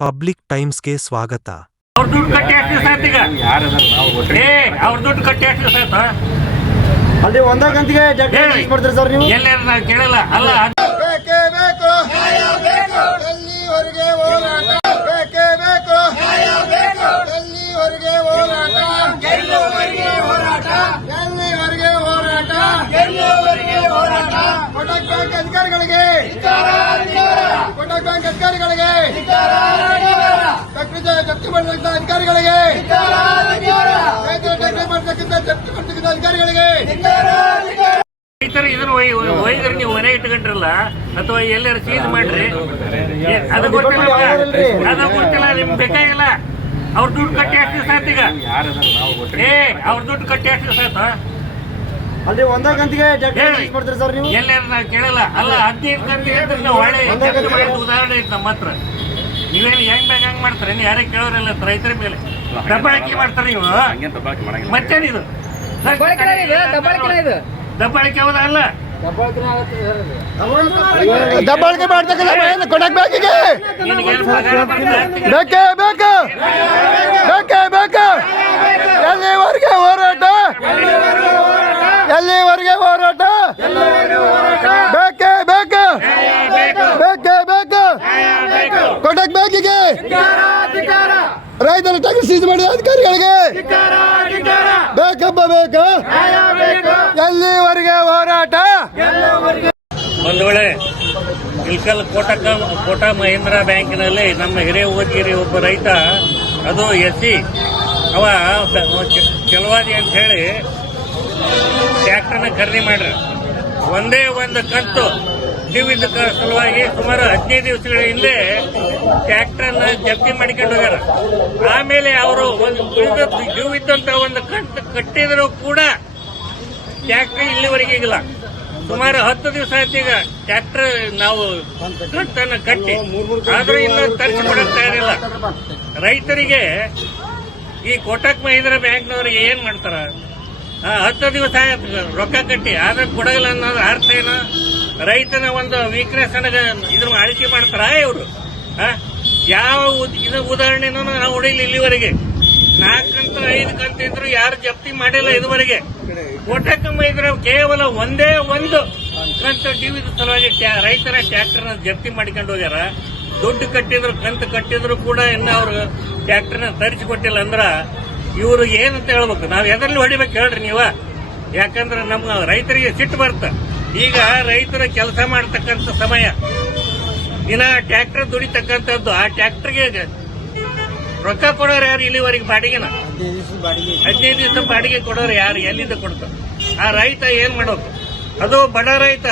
Public ಟೈಮ್ಸ್ಗೆ ಸ್ವಾಗತ. ಅವ್ರ ದುಡ್ಡು ಕಟ್ಟಿ ಎಷ್ಟು ದಿವಸ ಆಯ್ತು ಈಗ? ಏ ಅವ್ರ ದುಡ್ಡು ಕಟ್ಟಿ ಎಷ್ಟು ದಿವಸ ಆಯ್ತು? ಅಲ್ಲಿ ಒಂದೇ ಗಂಟೆಗೆ ಜಡ್ಜ್ ಹೇಳಿ. ಮಾಡ್ತೀರಿ ಸರ್ ನೀವು? ಎಲ್ಲಾರು ಕೇಳಲ್ಲ. ಅಲ್ಲ ಅದು ಬೇಕೇ ಬೇಕು. ಎಲ್ಲಿವರೆಗೆ ಹೋರಾಟ. ಬೇಕೇ ಬೇಕು. ಎಲ್ಲಿವರೆಗೆ ಹೋರಾಟ. ಗೆಲ್ಲುವರೆಗೆ ಹೋರಾಟ. ಎಲ್ಲಿವರೆಗೆ ಅಧಿಕಾರಿಗಳಿಗೆ ಕೊಟಕ್ ಬ್ಯಾಂಕ್ ಅಧಿಕಾರಿಗಳಿಗೆ. ಜಪ್ತಿ ಮಾಡತಕ್ಕಂಥ ಅಧಿಕಾರಿಗಳಿಗೆ. ರೈತರ ಟೆಕ್ನಿಕ್ ಮಾಡತಕ್ಕಂಥ ಜಪ್ತಿ ಮಾಡತಕ್ಕಂಥ ಅಧಿಕಾರಿಗಳಿಗೆ. ರೈತರು ಇದನ್ನ ಒಯ್ದ್ರೆ ನೀವು ಮನೆ ಇಟ್ಕೊಂಡ್ರಲ್ಲ ಅಥವಾ ಎಲ್ಲಾರು ಸೀಸ್ ಮಾಡ್ರಿ. ಏ, ಅದು ಗೊತ್ತಿಲ್ಲ ನಿಮ್ಗೆ? ಅದು ಗೊತ್ತಿಲ್ಲ ನಿಮ್ಗೆ ಬೇಕಾಗಿಲ್ಲ. ಅವ್ರ ದುಡ್ಡು ಕಟ್ಟಿ ಹಾಕ್ತೀವಿ ಸಾತ್ ಈಗ. ಏ ಅವ್ರ ದುಡ್ಡು ಕಟ್ಟಿ ಹಾಕ್ತೀವಿ ದಿವಸ ಅಲ್ಲಿ ಒಂದೇ. ರಿಲೀಸ್ ಮಾಡ್ತೀರಿ ಸರ್ ನೀವು? ಎಲ್ಲಾರು ನಾವು ಕೇಳಲ್ಲ. ಅಲ್ಲ ಹದಿನೈದು ಗಂಟೆ ಅಂದ್ರೆ ನಾವು ಒಳ್ಳೆ ಮಾಡಿದ ಉದಾಹರಣೆ ಐತೆ ನಮ್ಮ ಹತ್ರ. ನೀವೇನು ಹೆಂಗ್ ಬೇಕು ಹಂಗ್ ಮಾಡ್ತಾರೆ. ನೀವು ಯಾರೇ ಕೇಳೋರಿಲ್ಲ ರೈತರ ಮೇಲೆ. ದಬ್ಬಾಳಿಕೆ ಮಾಡ್ತಾರೆ ನೀವು. ಮತ್ತೇನಿದು ದಬ್ಬಾಳಿಕೆ ಹೌದಾ ಅಲ್ಲ? ದಬ್ಬಾಳಿಕೆ ಮಾಡ್ತಕ್ಕಂಥ ಕೊಡಕ್ ಬೇಕಿಗೆ? ಬೇಕೇ ಬೇಕು ಬೇಕೇ. ಬೇಕು ಎಲ್ಲಿವರೆಗೆ ಹೋರಾಟ? ಎಲ್ಲಿವರೆಗೆ ಹೋರಾಟ? ಬೇಕೇ ಬೇಕು? ಬೇಕೇ. ಬೇಕು ಕೊಡಕ್ ಬೇಕಿಗೆ? ರೈತರ ಟ್ಯಾಕ್ಸ್ ಸೀಸ್ ಮಾಡಿದ ಅಧಿಕಾರಿಗಳಿಗೆ? ಬೇಕಪ್ಪ ಬೇಕು? ಎಲ್ಲಿವರೆಗೆ ಹೋರಾಟ? ಒಂದು ವೇಳೆ ಇಲ್ಕಲ್ ಕೋಟಕ ಕೋಟಾ ಮಹೇಂದ್ರ ಬ್ಯಾಂಕಿನಲ್ಲಿ ನಮ್ಮ ಹಿರಿಯ ಓದಿರಿ ಒಬ್ಬ ರೈತ ಅದು ಎಸ್ ಸಿ. ಅವ ಚಲವಾದಿ ಅಂತ ಹೇಳಿ ಟ್ರ್ಯಾಕ್ಟರ್ನ ಖರೀದಿ ಮಾಡ್ರಿ. ಒಂದೇ ಒಂದು ಕಂತು ಇದ್ದ ಸಲುವಾಗಿ ಸುಮಾರು ಹದಿನೈದು ದಿವಸಗಳ ಹಿಂದೆ ಟ್ಯಾಕ್ಟರ್ನ ಜಪ್ತಿ ಮಾಡಿಕೊಂಡು ಹೋಗ್ಯಾರ. ಆಮೇಲೆ ಅವರು ಒಂದು ಒಂದು ಕಂತು ಕಟ್ಟಿದ್ರು ಕೂಡ ಟ್ಯಾಕ್ಟರ್ ಇಲ್ಲಿವರೆಗೆ ಇಲ್ಲ ಸುಮಾರು ಹತ್ತು ದಿವಸ ಆಯ್ತು ಈಗ ಟ್ರ್ಯಾಕ್ಟರ್ ನಾವು ಕಂತನ್ನು ಕಟ್ಟಿ. ಆದ್ರೂ ಇನ್ನೂ ತರ್ಚು ಮಾಡಕ್ ತಯಾರಿಲ್ಲ. ರೈತರಿಗೆ ಈ ಕೋಟಕ್ ಮಹೀಂದ್ರ ಬ್ಯಾಂಕ್ನವರಿಗೆ ಏನ್ ಮಾಡ್ತಾರ? ಹತ್ತು ದಿವಸ ರೊಕ್ಕ ಕಟ್ಟಿ. ಆದ್ರೆ ಕೊಡಗಲ್ಲ ಅನ್ನೋದು ಅರ್ಥ ಏನು? ರೈತನ ಒಂದು ವೀಕ್ನೆಸ್ ಅನ್ನಗ ಇದ್ರ ಅಳಿಕೆ ಮಾಡ್ತಾರ ಇವರು? ಯಾವ ಇದು ಉದಾಹರಣೆನೂ ನಾವು ಹೊಡಿಲ್ಲ ಇಲ್ಲಿವರೆಗೆ. ನಾಲ್ಕಂತ ಐದು ಕಂತ ಇದ್ರು ಯಾರು ಜಪ್ತಿ ಮಾಡಿಲ್ಲ ಇದುವರೆಗೆ. ಕೋಟಕ ಇದ್ರೆ ಕೇವಲ ಒಂದೇ ಒಂದು. ಕಂತ ಜೀವಿತ ಸಲುವಾಗಿ ರೈತರ ಟ್ರ್ಯಾಕ್ಟರ್ನ ಜಪ್ತಿ ಮಾಡಿಕೊಂಡು ಹೋಗ್ಯಾರ. ದುಡ್ಡು ಕಟ್ಟಿದ್ರು, ಕಂತು ಕಟ್ಟಿದ್ರು ಕೂಡ ಇನ್ನ ಅವರು ಟ್ರ್ಯಾಕ್ಟರ್ನ ತರಿಸಿಕೊಟ್ಟಿಲ್ಲ ಅಂದ್ರ ಇವರು ಏನಂತ ಹೇಳ್ಬೇಕು? ನಾವು ಎದರಲ್ಲಿ ಹೊಡಿಬೇಕು ಹೇಳ್ರಿ ನೀವ. ಯಾಕಂದ್ರೆ ನಮ್ಮ ರೈತರಿಗೆ ಸಿಟ್ಟು ಬರುತ್ತೆ ಈಗ ರೈತರ ಕೆಲಸ ಮಾಡತಕ್ಕಂಥ ಸಮಯ. ದಿನ ಟ್ರ್ಯಾಕ್ಟರ್ ದುಡಿತಕ್ಕಂಥದ್ದು. ಆ ಟ್ರ್ಯಾಕ್ಟರ್ಗೆ ರೊಕ್ಕ ಕೊಡೋರು ಯಾರು ಇಲ್ಲಿವರೆಗೆ ಬಾಡಿಗೆನ? ಹದಿನೈದು ದಿವಸ ಬಾಡಿಗೆ ಕೊಡೋರು ಯಾರು? ಎಲ್ಲಿಂದ ಕೊಡ್ತಾರೆ? ಆ ರೈತ ಏನ್ ಮಾಡೋದು ಅದು ಬಡ ರೈತ.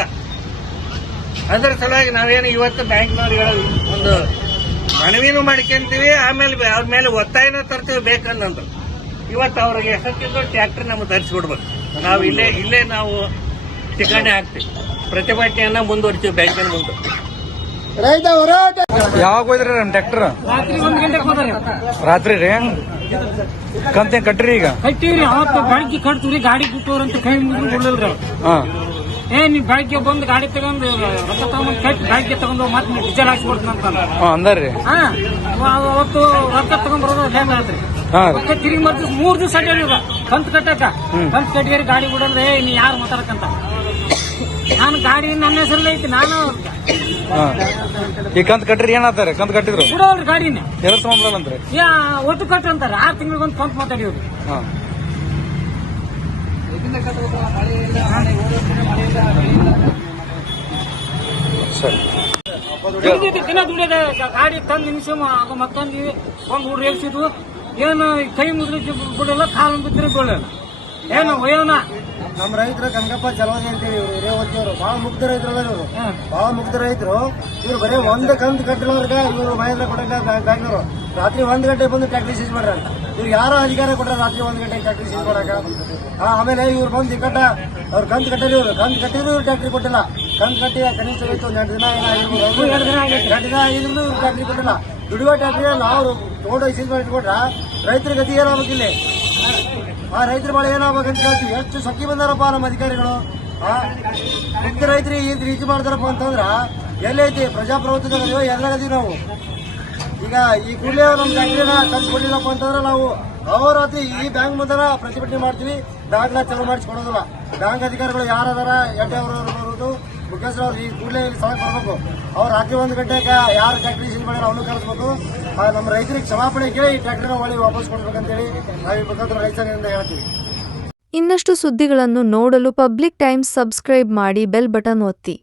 ಅದರ ಸಲುವಾಗಿ ನಾವೇನು ಇವತ್ತು ಬ್ಯಾಂಕ್ನವ್ರು ಹೇಳೋದು ಒಂದು ಮನವಿನೂ ಮಾಡ್ಕೊಂತೀವಿ. ಆಮೇಲೆ ಅವ್ರ ಮೇಲೆ ಒತ್ತಾಯನ ತರ್ತೀವಿ. ಬೇಕನ್ನಂದ್ರು ಇವತ್ತು ಅವ್ರಿಗೆ ಎಷ್ಟೊತ್ತಿದ್ದು ಟ್ರ್ಯಾಕ್ಟರ್ ನಮ್ಗೆ ತರಿಸ್ಕೊಡ್ಬೇಕು ನಾವು ಇಲ್ಲೇ ಇಲ್ಲೇ ನಾವು ಠಿಕಾಣೆ ಹಾಕ್ತೀವಿ. ಪ್ರತಿಭಟನೆಯನ್ನ ಮುಂದುವರಿತೀವಿ ಬ್ಯಾಂಕಿನ ಮುಂದೆ. ರೈತ ಹೋರಾಟ. ಯಾವಾಗ ಹೋಯ್ದ್ರಿ ನಮ್ ಟ್ರ್ಯಾಕ್ಟರ್ ರಾತ್ರಿ ರೀ? ಕಂತೆ ಕಟ್ರಿ ಈಗ? ಕಟ್ಟಿವ್ರಿ ಅವತ್ತು ಬೆಳಗ್ಗೆ ಕಟ್ತೀವ್ರಿ ಗಾಡಿ ಬಿಟ್ಟವ್ರಂತ ಕೈ ಮುಗಿದ್ರಿ ಹಾ. ಏ ನೀವ್ ಬೆಳಗ್ಗೆ ಬಂದು ಗಾಡಿ ತಗೊಂಡು ರೊಕ್ಕ ತಗೊಂಡ್ ಕಟ್ಟಿ ಬೆಳಗ್ಗೆ ತಗೊಂಡು ಮತ್ತೆ ನೀವು ಡೀಸೆಲ್ ಹಾಕ್ಸ್ಕೊಡ್ತೀನಿ ಅಂತ ಹಾ ಅಂದಾರ್ರಿ. ಹಾ ಅವತ್ತು ರೊಕ್ಕ ತಗೊಂಡ್ ಬರೋದು ಹೆಂಗ್ ರೊಕ್ಕ ತಿರುಗಿ ಮತ್ತೆ ಮೂರ್ ದಿವಸ ಇವಾಗ ಕಂತ್ ಕಟ್ಟಕ. ಕಂತ್ ಕಟ್ಟಿಗೆ ಗಾಡಿ ಬಿಡಂದ್ರೆ ಇನ್ ಯಾರು ಮಾತಾಡಕಂತ? ನಾನು ಗಾಡಿ ನನ್ನ ಹೆಸರು ಐತಿ ನಾನು ಈ ಕಂತ್ ಕಟ್ಟ್ರಿ ಏನಾತಾರ ಕಂತ್ ಕಟ್ಟಿದ್ರು? ಬಿಡೋಲ್ರಿ ಗಾಡಿನ. ಎದ್ರ ಸಂಬಂಧ ಅಂದ್ರೆ ಯಾ ಒಟ್ಟು ಕಟ್ಟ ಅಂತಾರೆ. ಆರು ತಿಂಗಳಿಗೊಂದು ಕಂತ್ ಮಾತಾಡಿವ್ರಿ ಅವ್ರು ಸರಿ. ದಿನ ದುಡಿಯೋದ ಗಾಡಿ ತಂದು ನಿಮಿಷ ಮತ್ತೊಂದು ಒಂದು ಹುಡ್ರು ಎಲ್ಸಿದ್ವು ಏನು ಕೈ ಮುದ್ರಿ ಬಿಡಲ್ಲ ಕಾಲು ಬಿದ್ದರೆ ಬೀಳಲ್ಲ. ಏನು ಒಯ್ಯೋಣ ನಮ್ಮ ರೈತರ ಗಂಗಪ್ಪ ಚಲವಾಗಿ ಅಂತೇಳಿ ಇವರು ರೇವತಿಯವರು ಬಹಳ ಮುಗ್ಧ ರೈತರಲ್ಲ ಇವರು. ಭಾಳ ಬಹಳ ಮುಗ್ಧ ರೈತರು. ಇವ್ರು ಬರೀ ಒಂದ್ ಕಂತ್ ಕಟ್ಟಲವ್ರಿಗೆ ಇವರು ಮಹೇಂದ್ರ ಕೊಡಕ ಬ್ಯಾಂಕ್ನವರು ರಾತ್ರಿ ಒಂದ್ ಗಂಟೆ ಬಂದು ಟ್ಯಾಕ್ಟ್ರಿ ಸೀಸ್ ಮಾಡ್ರ ಇವ್ರು ಯಾರೋ ಅಧಿಕಾರ ಕೊಟ್ಟರೆ ರಾತ್ರಿ ಒಂದ್ ಗಂಟೆ ಟ್ಯಾಕ್ಟ್ರಿ ಸೀಸ್ ಮಾಡಕ. ಆ, ಆಮೇಲೆ ಇವ್ರು ಬಂದು ಕಟ್ಟ ಅವ್ರು ಕಂತ್ ಕಟ್ಟಲಿ ಇವ್ರು ಕಂತ್ ಕಟ್ಟಿದ್ರು ಇವ್ರು ಟ್ಯಾಕ್ಟ್ರಿ ಕೊಟ್ಟಿಲ್ಲ. ಕಂತ್ ಕಟ್ಟಿ ಕನಿಷ್ಠ ಒಂದ್ ಎಂಟು ದಿನ. ಎರಡು ದಿನ. ಎಂಟು ದಿನ ಆಗಿದ್ರು ಟ್ಯಾಕ್ಟ್ರಿ ಕೊಟ್ಟಿಲ್ಲ. ದುಡಿಯೋ ಟ್ಯಾಕ್ಟ್ರಿಗೆ ನಾವು ತಗೊಂಡೋಗಿ ಸೀಸ್ ಮಾಡಿ ಇಟ್ಕೊಂಡ್ರೆ ರೈತರ ಗತಿ ಏನಾಗಬೇಕಿಲ್ಲ ಆ ರೈತರ ಬಾಳೆ ಏನಾಗಬೇಕಂತ ಹೇಳ್ತೀವಿ ಎಷ್ಟು ಸಖಿ ಬಂದಾರಪ್ಪ ನಮ್ಮ ಅಧಿಕಾರಿಗಳು? ಮುಖ್ಯ ರೈತರಿಗೆ ಈ ರೀತಿ ಮಾಡ್ತಾರಪ್ಪ ಅಂತಂದ್ರ ಎಲ್ಲೈತಿ ಪ್ರಜಾಪ್ರಭುತ್ವದಲ್ಲಿ ಎಲ್ಲಗದೀವಿ ನಾವು. ಈಗ ಈ ಕೂಡಲೇ ನಮ್ಮ ಫ್ಯಾಕ್ಟ್ರಿನ ಕಲ್ಸಿ ಕೊಡಲಿಲ್ಲಪ್ಪ ಅಂತಂದ್ರೆ ನಾವು ಅವರಾತ್ರಿ ಈ ಬ್ಯಾಂಕ್ ಮುಂದರ ಪ್ರತಿಭಟನೆ ಮಾಡ್ತೀವಿ. ಬ್ಯಾಂಕ್ನ ಚಾಲೂ ಮಾಡಿಸಿ ಕೊಡೋದಿಲ್ಲ ಬ್ಯಾಂಕ್ ಅಧಿಕಾರಿಗಳು ಯಾರದಾರ ಎಡ್ಡೆ ಅವರು ಮುಖ್ಯಸ್ಥರು ಅವ್ರು ಈ ಕೂಡಲೇ ಇಲ್ಲಿ ಸ್ಥಳಕ್ಕೆ ಬರಬೇಕು. ಅವ್ರು ರಾತ್ರಿ ಒಂದು ಗಂಟೆಗೆ ಯಾರು ಟ್ಯಾಕ್ಟ್ರಿ ಸೀಲ್ ಮಾಡ್ಯಾರ ಅವನು ಕರೆಸ್ಬೇಕು. ನಮ್ಮ ರೈತರಿಗೆ ಕ್ಷಮಾಪಣೆ ಕೇಳಿ ಈ ಟ್ರ್ಯಾಕ್ಟರ್ನ ಒಳ್ಳೆ ವಾಪಸ್ ಕೊಡ್ಬೇಕಂತೇಳಿ ನಾವು ಈ ಮುಖಾಂತರ ರೈತರಿಂದ ಹೇಳ್ತೀವಿ. ಇನ್ನಷ್ಟು ಸುದ್ದಿಗಳನ್ನು ನೋಡಲು ಪಬ್ಲಿಕ್ ಟೈಮ್ಸ್ ಸಬ್ಸ್ಕ್ರೈಬ್ ಮಾಡಿ ಬೆಲ್ ಬಟನ್ ಒತ್ತಿ.